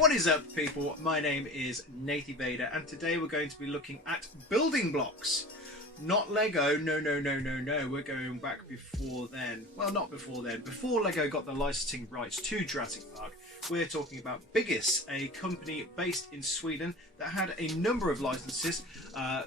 What is up, people? My name is Nathy Vader, and today we're going to be looking at building blocks. Not Lego, no. We're going back before then. Well, not before then. Before Lego got the licensing rights to Jurassic Park, we're talking about BYGGIS, a company based in Sweden that had a number of licenses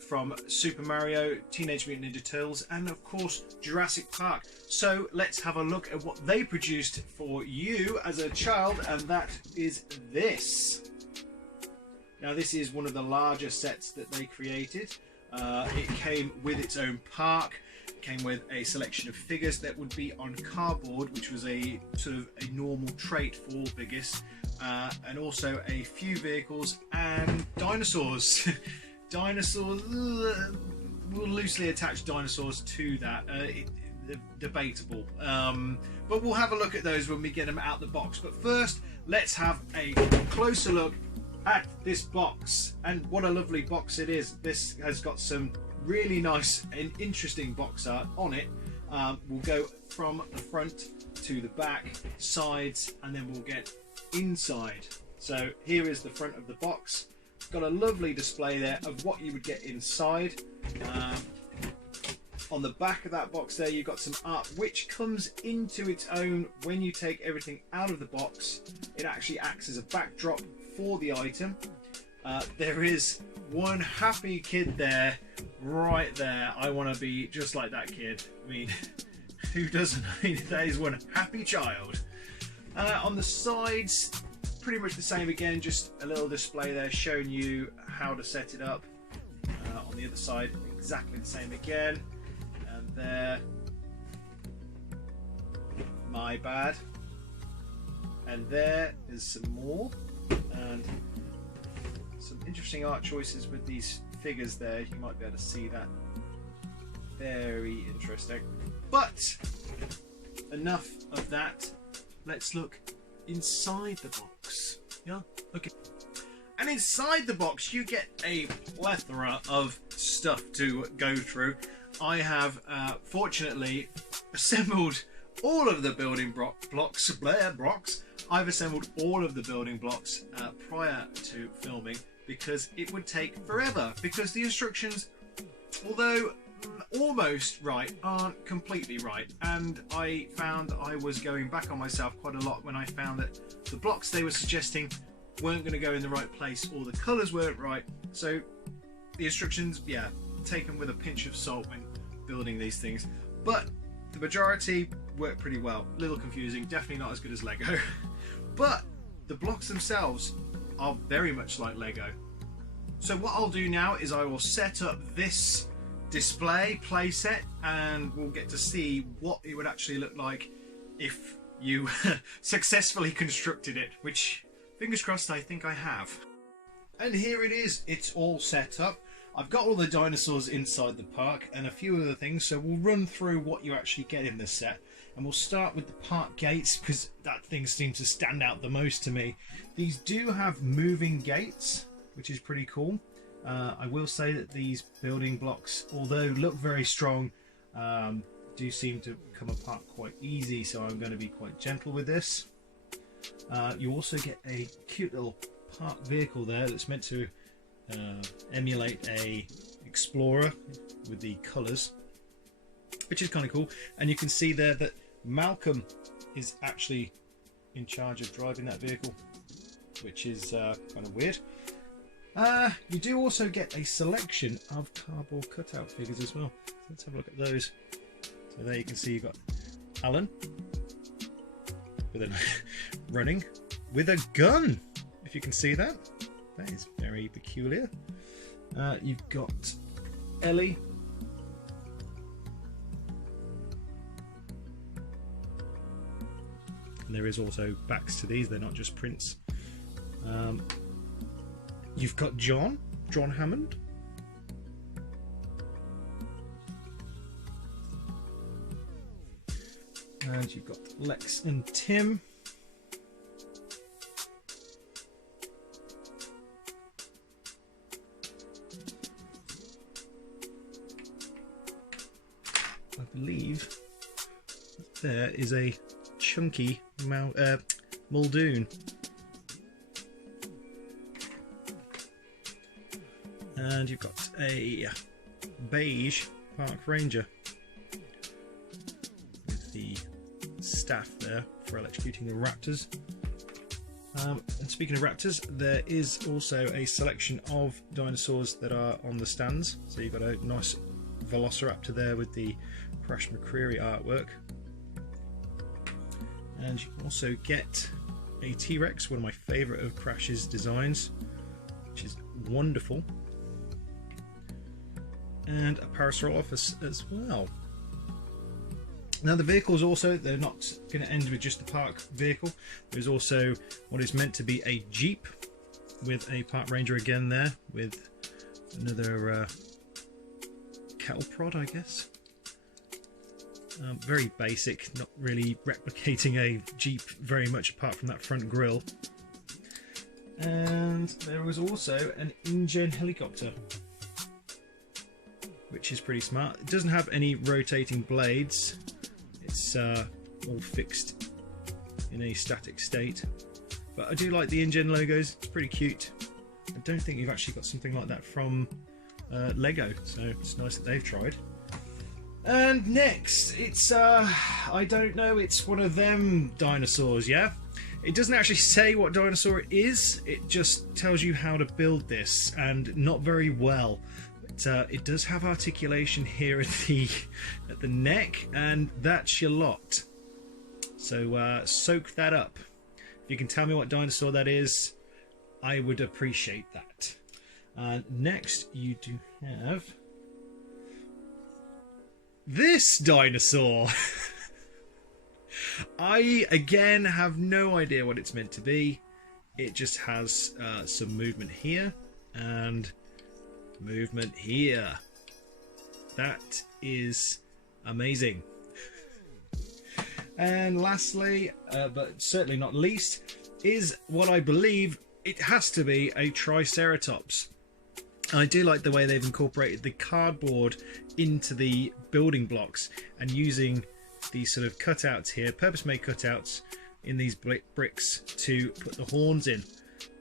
from Super Mario, Teenage Mutant Ninja Turtles, and of course Jurassic Park. So let's have a look at what they produced for you as a child, and that is this. Now, this is one of the larger sets that they created. It came with its own park. It came with a selection of figures that would be on cardboard, which was a sort of a normal trait for BYGGIS, and also a few vehicles and dinosaurs. Dinosaurs, we'll loosely attach dinosaurs to that. Debatable, but we'll have a look at those when we get them out the box. But first, let's have a closer look at this box, and what a lovely box it is. This has got some really nice and interesting box art on it. We'll go from the front to the back, sides, and then we'll get inside. So here is the front of the box. It's got a lovely display there of what you would get inside. On the back of that box there, you've got some art which comes into its own when you take everything out of the box. It actually acts as a backdrop for the item. There is one happy kid there, right there. I want to be just like that kid. I mean, who doesn't? I mean, that is one happy child. On the sides, pretty much the same again, just a little display there showing you how to set it up. On the other side, exactly the same again. And there, my bad. And there is some more, and some interesting art choices with these figures there. You might be able to see that. Very interesting. But enough of that. Let's look inside the box. Yeah, okay. And inside the box, you get a plethora of stuff to go through. I have fortunately assembled all of the building blocks. I've assembled all of the building blocks prior to filming, because it would take forever, because the instructions, although almost right, aren't completely right. And I found I was going back on myself quite a lot when I found that the blocks they were suggesting weren't going to go in the right place, or the colours weren't right. So the instructions, yeah, taken with a pinch of salt when building these things. But the majority work pretty well. A little confusing, definitely not as good as Lego. But the blocks themselves are very much like Lego. So what I'll do now is I will set up this display playset, and we'll get to see what it would actually look like if you successfully constructed it, which, fingers crossed, I think I have. And here it is. It's all set up. I've got all the dinosaurs inside the park and a few other things, so we'll run through what you actually get in this set. And we'll start with the park gates, because that thing seems to stand out the most to me. These do have moving gates, which is pretty cool. I will say that these building blocks, although look very strong, do seem to come apart quite easy, so I'm going to be quite gentle with this. You also get a cute little park vehicle there that's meant to emulate a explorer with the colours, which is kind of cool. And you can see there that Malcolm is actually in charge of driving that vehicle, which is kind of weird. You do also get a selection of cardboard cutout figures as well. So let's have a look at those. So there you can see you've got Alan with a running with a gun, if you can see that. That is very peculiar. You've got Ellie. And there is also backs to these, they're not just prints. You've got John Hammond. And you've got Lex and Tim. I believe there is a chunky Muldoon. And you've got a beige park ranger with the staff there for electrocuting the raptors. And speaking of raptors, there is also a selection of dinosaurs that are on the stands. So you've got a nice velociraptor there with the Crash McCreary artwork. And you can also get a T-Rex, one of my favourite of Crash's designs, which is wonderful. And a Parasaurolophus as well. Now the vehicles also, they're not going to end with just the park vehicle. There's also what is meant to be a Jeep with a park ranger again there, with another cattle prod, I guess. Very basic, not really replicating a Jeep very much apart from that front grille. And there was also an InGen helicopter, which is pretty smart. It doesn't have any rotating blades. It's all fixed in a static state. But I do like the InGen logos, it's pretty cute. I don't think you've actually got something like that from Lego, so it's nice that they've tried. And next, it's, I don't know, it's one of them dinosaurs, yeah? It doesn't actually say what dinosaur it is, it just tells you how to build this, and not very well. It does have articulation here at the neck, and that's your lot. So soak that up. If you can tell me what dinosaur that is, I would appreciate that. Next, you do have this dinosaur. I again have no idea what it's meant to be. It just has some movement here and movement here. That is amazing. And lastly, but certainly not least, is what I believe it has to be a Triceratops. I do like the way they've incorporated the cardboard into the building blocks and using these sort of cutouts here, purpose-made cutouts in these bricks to put the horns in.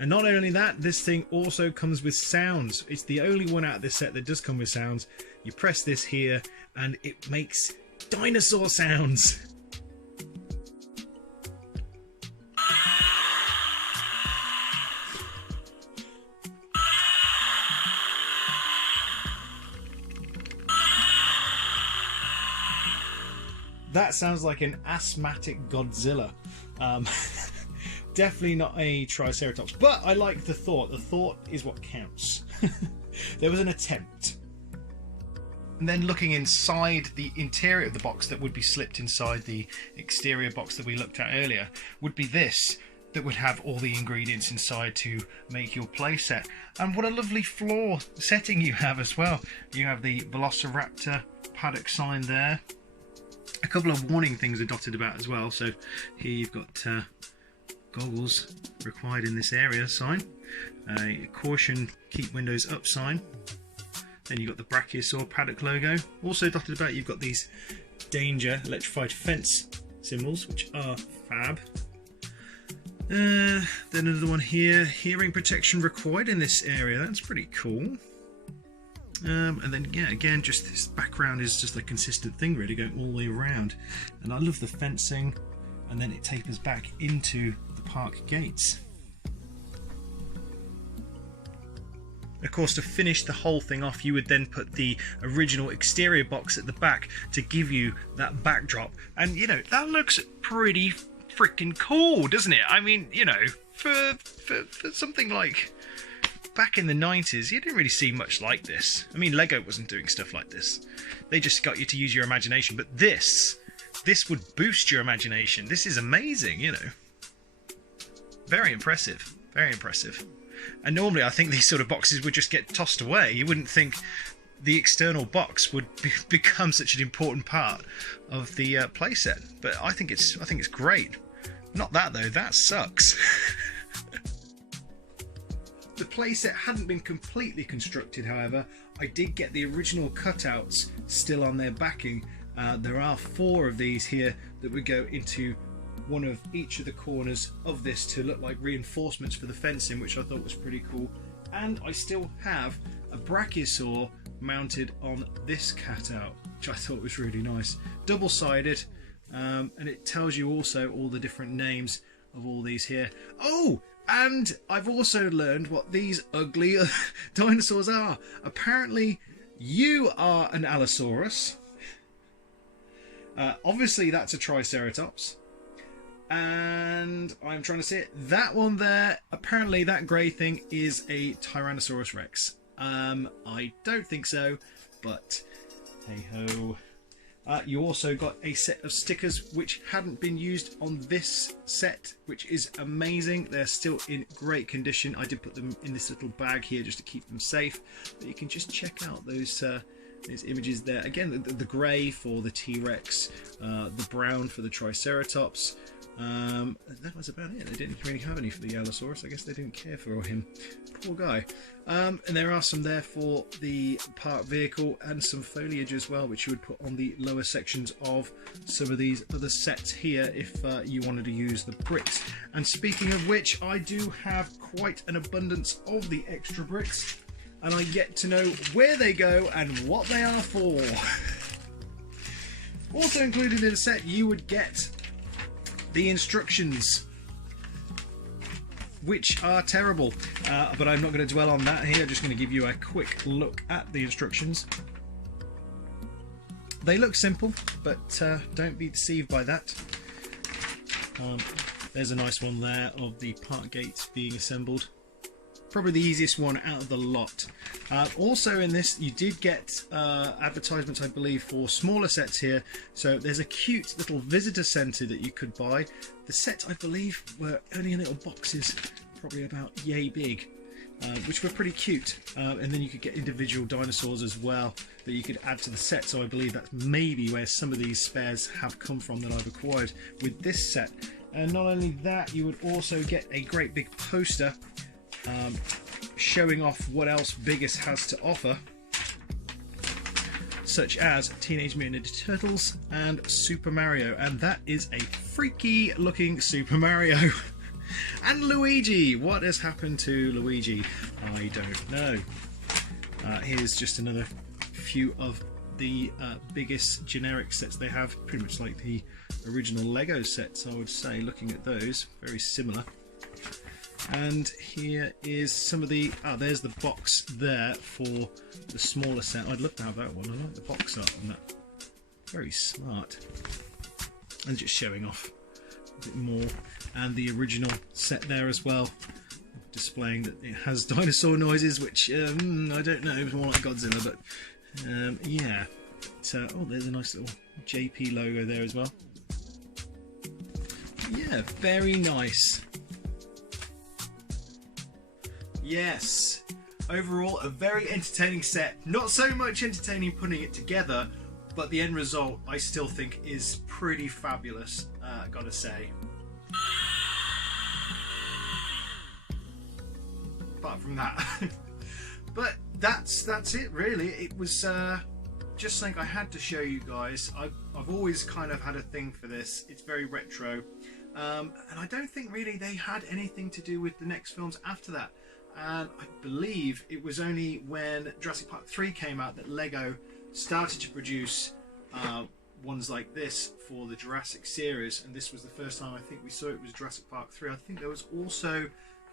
And not only that, this thing also comes with sounds. It's the only one out of this set that does come with sounds. You press this here and it makes dinosaur sounds. That sounds like an asthmatic Godzilla. Definitely not a Triceratops, but I like the thought. The thought is what counts. There was an attempt. And then looking inside the interior of the box that would be slipped inside the exterior box that we looked at earlier would be this, that would have all the ingredients inside to make your playset. And what a lovely floor setting you have as well. You have the Velociraptor paddock sign there. A couple of warning things are dotted about as well. So here you've got goggles required in this area sign, a caution, keep windows up sign. Then you've got the Brachiosaur paddock logo. Also dotted about, you've got these danger electrified fence symbols, which are fab. Then another one here, hearing protection required in this area. That's pretty cool. And then, yeah, again, just this background is just a consistent thing really, going all the way around. And I love the fencing, and then it tapers back into the park gates. Of course, to finish the whole thing off, you would then put the original exterior box at the back to give you that backdrop. And, you know, that looks pretty freaking cool, doesn't it? I mean, you know, for something like back in the 90s, you didn't really see much like this. I mean, Lego wasn't doing stuff like this. They just got you to use your imagination. But this would boost your imagination. This is amazing, you know. Very impressive. Very impressive. And normally I think these sort of boxes would just get tossed away. You wouldn't think the external box would become such an important part of the playset. But I think it's great. Not that though, that sucks. The playset hadn't been completely constructed, however. I did get the original cutouts still on their backing. There are 4 of these here that would go into one of each of the corners of this to look like reinforcements for the fencing, which I thought was pretty cool. and I still have a brachiosaur mounted on this cutout, which I thought was really nice. Double-sided, and it tells you also all the different names of all these here. Oh, and I've also learned what these ugly dinosaurs are. Apparently, you are an Allosaurus. Obviously, that's a Triceratops. And I'm trying to see it. That one there, apparently that grey thing is a Tyrannosaurus Rex. I don't think so, but hey ho. You also got a set of stickers which hadn't been used on this set, which is amazing. They're still in great condition. I did put them in this little bag here just to keep them safe, but you can just check out those images there. Again, the grey for the T-Rex, the brown for the Triceratops. That was about it. They didn't really have any for the Allosaurus. I guess they didn't care for him. Poor guy. And there are some there for the parked vehicle and some foliage as well, which you would put on the lower sections of some of these other sets here if you wanted to use the bricks. And speaking of which, I do have quite an abundance of the extra bricks, and I get to know where they go and what they are for. Also included in the set, you would get the instructions, which are terrible, but I'm not going to dwell on that here. I'm just going to give you a quick look at the instructions. They look simple, but don't be deceived by that. There's a nice one there of the park gates being assembled. Probably the easiest one out of the lot. Also in this, you did get advertisements, I believe, for smaller sets here. So there's a cute little visitor centre that you could buy. The sets, I believe, were only in little boxes, probably about yay big, which were pretty cute. And then you could get individual dinosaurs as well that you could add to the set. So I believe that's maybe where some of these spares have come from that I've acquired with this set. And not only that, you would also get a great big poster showing off what else BYGGIS has to offer, such as Teenage Mutant Ninja Turtles and Super Mario, and that is a freaky looking Super Mario. And Luigi, what has happened to Luigi? I don't know. Here's just another few of the BYGGIS generic sets they have, pretty much like the original Lego sets, I would say, looking at those, very similar. And here is some of the, there's the box there for the smaller set. I'd love to have that one. I like the box art on that. Very smart. And just showing off a bit more. And the original set there as well, displaying that it has dinosaur noises, which I don't know, it's more like Godzilla, but yeah. So, oh, there's a nice little JP logo there as well. Yeah, very nice. Yes, overall a very entertaining set. Not so much entertaining putting it together, but the end result I still think is pretty fabulous, gotta say. Apart from that. But that's it really. It was just something I had to show you guys. I've always kind of had a thing for this. It's very retro, and I don't think really they had anything to do with the next films after that. And I believe it was only when Jurassic Park 3 came out that Lego started to produce ones like this for the Jurassic series, and this was the first time I think we saw it was Jurassic Park 3. I think there was also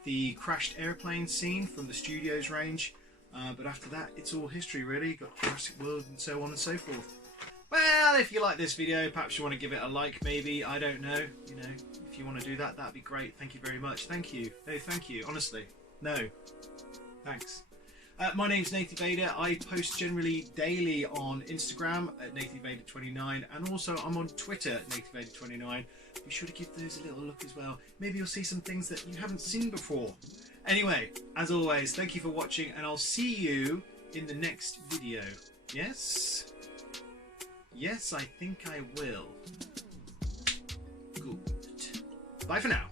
the crashed airplane scene from the Studios range, but after that it's all history really. Got Jurassic World and so on and so forth. Well, if you like this video, perhaps you want to give it a like, maybe, I don't know, you know, if you want to do that, that'd be great. Thank you very much. Thank you. No, thank you, honestly. No, thanks. My name's Nathan Vader. I post generally daily on Instagram at NathanVader29, and also I'm on Twitter at NathanVader29. Be sure to give those a little look as well. Maybe you'll see some things that you haven't seen before. Anyway, as always, thank you for watching, and I'll see you in the next video. Yes? Yes, I think I will. Good. Bye for now.